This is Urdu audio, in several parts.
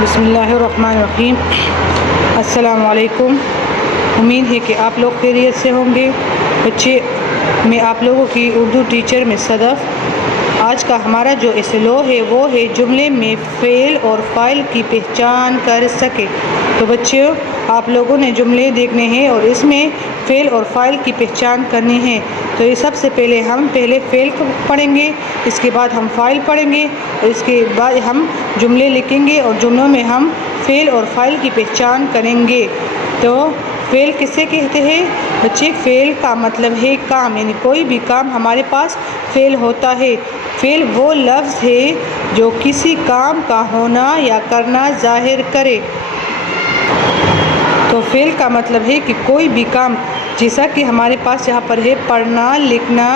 بسم اللہ الرحمن الرحیم۔ السلام علیکم۔ امید ہے کہ آپ لوگ خیریت سے ہوں گے۔ بچے، میں آپ لوگوں کی اردو ٹیچر میں صدف۔ آج کا ہمارا جو اسلو ہے وہ ہے جملے میں فعل اور فاعل کی پہچان کر سکے۔ تو بچوں، آپ لوگوں نے جملے دیکھنے ہیں اور اس میں فعل اور فاعل کی پہچان کرنی ہے۔ تو یہ سب سے پہلے ہم فعل پڑھیں گے، اس کے بعد ہم فاعل پڑھیں گے، اور اس کے بعد ہم جملے لکھیں گے اور جملوں میں ہم فعل اور فاعل کی پہچان کریں گے۔ تو فعل کسے کہتے ہیں بچے؟ فعل کا مطلب ہے کام، یعنی کوئی بھی کام ہمارے پاس فعل ہوتا ہے۔ فعل وہ لفظ ہے جو کسی کام کا ہونا یا کرنا ظاہر کرے۔ تو فعل کا مطلب ہے کہ کوئی بھی کام، جیسا کہ ہمارے پاس یہاں پر ہے پڑھنا، لکھنا،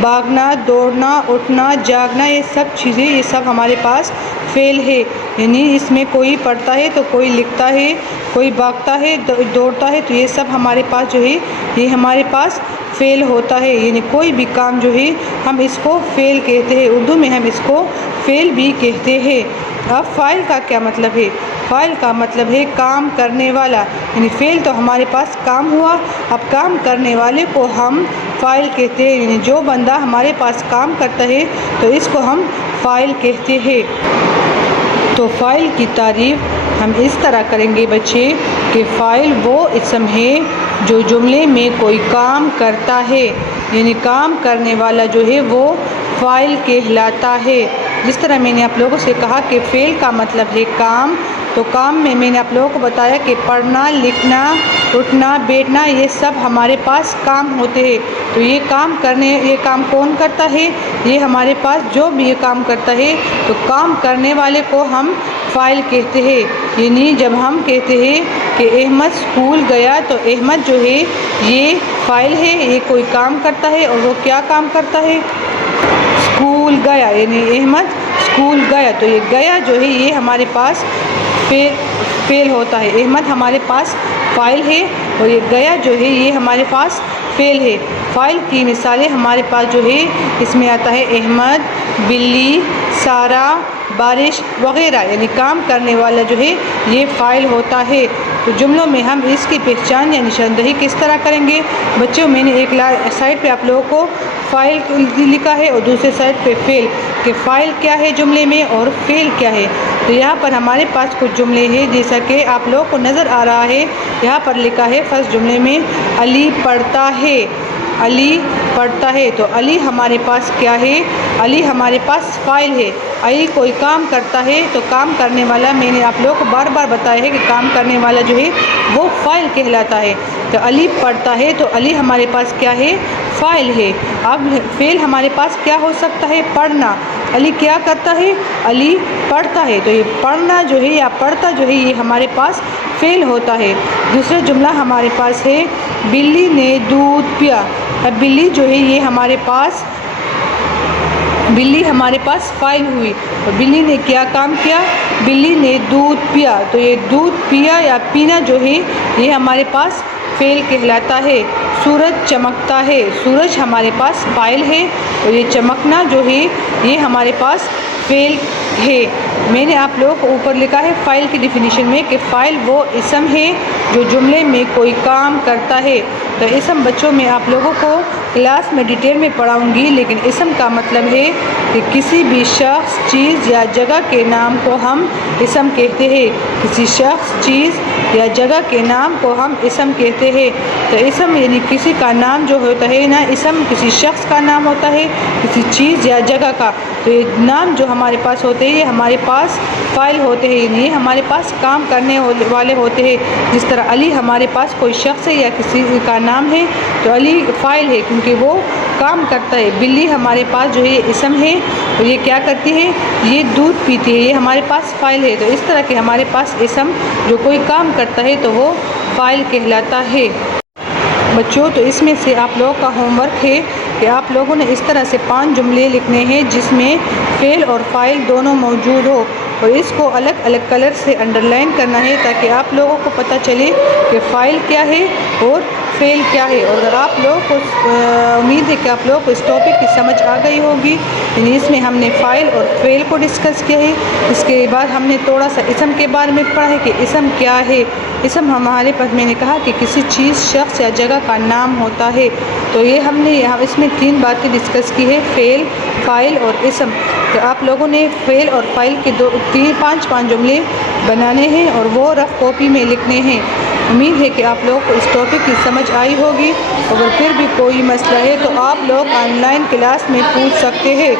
بھاگنا، دوڑنا، اٹھنا، جاگنا، یہ سب چیزیں، یہ سب ہمارے پاس فعل ہے۔ یعنی اس میں کوئی پڑھتا ہے تو کوئی لکھتا ہے، کوئی بھاگتا ہے، دوڑتا ہے، تو یہ سب ہمارے پاس جو ہے یہ ہمارے پاس فعل ہوتا ہے۔ یعنی کوئی بھی کام جو ہے ہم اس کو فعل کہتے ہیں، اردو میں ہم اس کو فعل بھی کہتے ہیں۔ اب فاعل کا کیا مطلب ہے؟ فاعل کا مطلب ہے کام کرنے والا۔ یعنی فعل تو ہمارے پاس کام ہوا، اب کام کرنے والے کو ہم فاعل کہتے ہیں۔ یعنی جو بندہ ہمارے پاس کام کرتا ہے تو اس کو ہم فاعل کہتے ہیں۔ تو فاعل کی تعریف ہم اس طرح کریں گے بچے کہ فاعل وہ اسم ہے جو جملے میں کوئی کام کرتا ہے، یعنی کام کرنے والا جو ہے وہ فاعل کہلاتا ہے۔ جس طرح میں نے آپ لوگوں سے کہا کہ فعل کا مطلب ہے کام، تو کام میں نے آپ لوگوں کو بتایا کہ پڑھنا، لکھنا، اٹھنا، بیٹھنا، یہ سب ہمارے پاس کام ہوتے ہیں۔ تو یہ کام کون کرتا ہے؟ یہ ہمارے پاس جو بھی یہ کام کرتا ہے تو کام کرنے والے کو ہم فاعل کہتے ہیں۔ یعنی جب ہم کہتے ہیں کہ احمد اسکول گیا تو احمد جو ہے یہ فاعل ہے، یہ کوئی کام کرتا ہے، اور وہ کیا کام کرتا ہے؟ اسکول گیا، یعنی احمد اسکول گیا، تو یہ گیا جو ہے یہ ہمارے پاس فعل ہوتا ہے۔ احمد ہمارے پاس فاعل ہے اور یہ گیا جو ہے یہ ہمارے پاس فعل ہے۔ فاعل کی مثالیں ہمارے پاس جو ہے اس میں آتا ہے احمد، بلی، سارا، بارش وغیرہ، یعنی کام کرنے والا جو ہے یہ فاعل ہوتا ہے۔ تو جملوں میں ہم اس کی پہچان یا نشاندہی کس طرح کریں گے بچوں؟ میں نے ایک سائڈ پہ آپ لوگوں کو فاعل لکھا ہے اور دوسرے سائڈ پہ فعل، کہ فاعل کیا ہے جملے میں اور فعل کیا ہے۔ تو یہاں پر ہمارے پاس کچھ جملے ہیں، جیسا کہ آپ لوگوں کو نظر آ رہا ہے، یہاں پر لکھا ہے فرسٹ جملے میں علی پڑھتا ہے۔ علی پڑھتا ہے، تو علی ہمارے پاس کیا ہے؟ علی ہمارے پاس فاعل ہے۔ علی کوئی کام کرتا ہے تو کام کرنے والا، میں نے آپ لوگوں کو بار بار بتایا ہے کہ کام کرنے والا جو ہے وہ فاعل کہلاتا ہے۔ تو علی پڑھتا ہے تو علی ہمارے پاس کیا ہے؟ فاعل ہے۔ اب فعل ہمارے پاس کیا ہو سکتا ہے؟ پڑھنا۔ علی کیا کرتا ہے؟ علی پڑھتا ہے، تو یہ پڑھنا جو ہے یا پڑھتا جو ہے یہ ہمارے پاس فعل ہوتا ہے۔ دوسرا جملہ ہمارے پاس ہے بلی نے دودھ پیا۔ اب بلی جو ہے یہ ہمارے پاس فاعل ہوئی، اور بلی نے کیا کام کیا؟ بلی نے دودھ پیا، تو یہ دودھ پیا یا پینا جو ہے یہ ہمارے پاس فعل کہلاتا ہے۔ سورج چمکتا ہے، سورج ہمارے پاس فاعل ہے اور یہ چمکنا جو ہے یہ ہمارے پاس فعل ہے۔ میں نے آپ لوگوں کو اوپر لکھا ہے فاعل کی ڈیفینیشن میں کہ فاعل وہ اسم ہے جو جملے میں کوئی کام کرتا ہے۔ تو اسم بچوں میں آپ لوگوں کو کلاس میں ڈیٹیل میں پڑھاؤں گی، لیکن اسم کا مطلب ہے کہ کسی بھی شخص، چیز یا جگہ کے نام کو ہم اسم کہتے ہیں۔ کسی شخص، چیز یا جگہ کے نام کو ہم اسم کہتے ہیں۔ تو اسم یعنی کسی کا نام جو ہوتا ہے نا، اسم کسی شخص کا نام ہوتا ہے، کسی چیز یا جگہ کا۔ تو یہ نام جو ہمارے پاس ہوتے ہیں یہ ہمارے پاس فاعل ہوتے ہیں، یعنی یہ ہمارے پاس کام کرنے والے ہوتے ہیں۔ جس طرح علی ہمارے پاس کوئی شخص ہے یا کسی کا نام ہے تو علی فاعل ہے کیونکہ وہ کام کرتا ہے۔ بلی ہمارے پاس جو ہے اسم ہے اور یہ کیا کرتی ہے؟ یہ دودھ پیتی ہے، یہ ہمارے پاس فاعل ہے۔ تو اس طرح کے ہمارے پاس اسم جو کوئی کام کرتا ہے تو وہ فاعل کہلاتا ہے۔ بچوں، تو اس میں سے آپ لوگوں کا ہوم ورک ہے کہ آپ لوگوں نے اس طرح سے 5 جملے لکھنے ہیں جس میں فعل اور فاعل دونوں موجود ہو، اور اس کو الگ الگ کلر سے انڈر لائن کرنا ہے تاکہ آپ لوگوں کو پتہ چلے کہ فاعل کیا ہے اور فعل کیا ہے۔ اور اگر آپ لوگوں کو امید ہے کہ آپ لوگوں کو اس ٹاپک کی سمجھ آ گئی ہوگی، یعنی اس میں ہم نے فاعل اور فعل کو ڈسکس کیا ہے۔ اس کے بعد ہم نے تھوڑا سا اسم کے بارے میں پڑھا ہے کہ اسم کیا ہے۔ اسم ہمارے پاس میں نے کہا کہ کسی چیز، شخص یا جگہ کا نام ہوتا ہے۔ تو یہ ہم نے یہاں اس میں 3 باتیں ڈسکس کی ہے، فعل، فاعل اور اسم۔ تو آپ لوگوں نے فعل اور فاعل کے 5 جملے بنانے ہیں اور وہ رف کاپی میں لکھنے ہیں۔ امید ہے کہ آپ لوگوں کو اس ٹاپک کی سمجھ آئی ہوگی۔ اگر پھر بھی کوئی مسئلہ ہے تو آپ لوگ آن لائن کلاس میں پوچھ سکتے ہیں۔